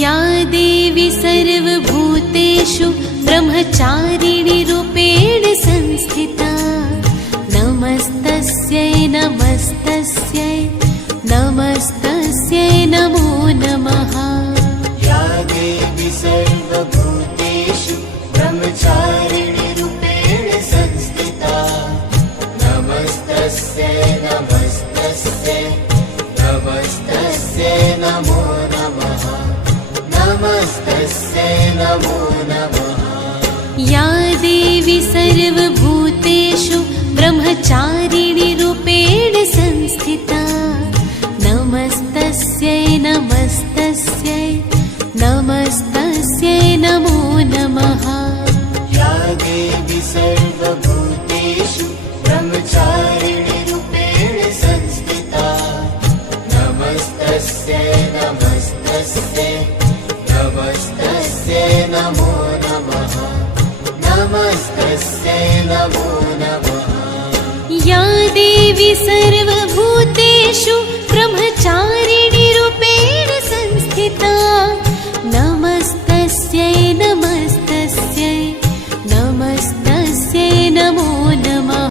या देवी सर्वभूतेषु ब्रह्मचारिणी रूपेण संस्थिता नमस्तस्यै नमस्तस्यै नमस्तस्यै नमो नमः। या देवी सर्वभूतेषु ब्रह्मचारिणी रूपेण संस्थिता नमस्तस्यै नमस्तस्यै नमस्तस्यै नमो नमः नमस्तस्यै नमो नमः। या देवी सर्वभूतेषु ब्रह्मचारिणी रूपेण संस्थिता नमस्तस्यै नमस्तस्यै नमस्तस्यै नमो नमः। या देवी सर्वभूतेषु ब्रह्मचारिणी रूपेण संस्थिता नमस्तस्यै नमस्तस्यै नमस्तस्यै नमो नमः नमस्तस्यै नमो नमः। या देवी